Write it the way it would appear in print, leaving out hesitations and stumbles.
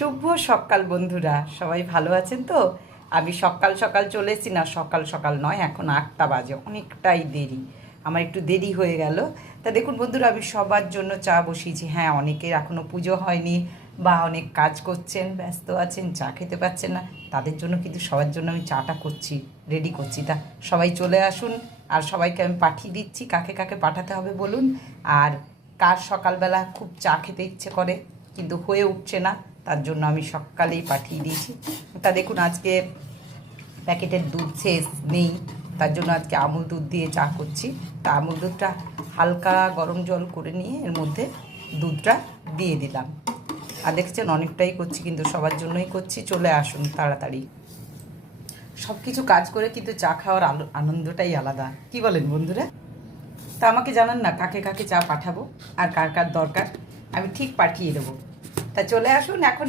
শুভ সকাল বন্ধুরা, সবাই ভালো আছেন তো? আমি সকাল সকাল চলে এসেছি, না সকাল সকাল নয়, এখন 8টা বাজে, অনেকটাই দেরি। আমার একটু দেরি হয়ে গেল। তা দেখুন বন্ধুরা, আমি সবার জন্য চা বসিয়েছি। হ্যাঁ, অনেকের এখনও পুজো হয়নি বা অনেক কাজ করছেন, ব্যস্ত আছেন, চা খেতে পাচ্ছেন না, তাদের জন্য কিন্তু সবার জন্য আমি চাটা করছি, রেডি করছি। তা সবাই চলে আসুন, আর সবাইকে আমি পাঠিয়ে দিচ্ছি। কাকে কাকে পাঠাতে হবে বলুন। আর কার সকালবেলা খুব চা খেতে ইচ্ছে করে কিন্তু হয়ে উঠছে না, তার জন্য আমি সকালেই পাঠিয়ে দিয়েছি। তা দেখুন, আজকে প্যাকেটের দুধ শেষ নেই, তার জন্য আজকে আমুল দুধ দিয়ে চা করছি। তা আমুল দুধটা হালকা গরম জল করে নিয়ে এর মধ্যে দুধটা দিয়ে দিলাম। আর দেখছেন অনেকটাই করছি, কিন্তু সবার জন্যই করছি। চলে আসুন তাড়াতাড়ি। সব কিছু কাজ করে কিন্তু চা খাওয়ার আনন্দটাই আলাদা, কি বলেন বন্ধুরা? তা আমাকে জানান না কাকে কাকে চা পাঠাবো আর কার কার দরকার, আমি ঠিক পাঠিয়ে দেবো। তা চলে আসুন এখন।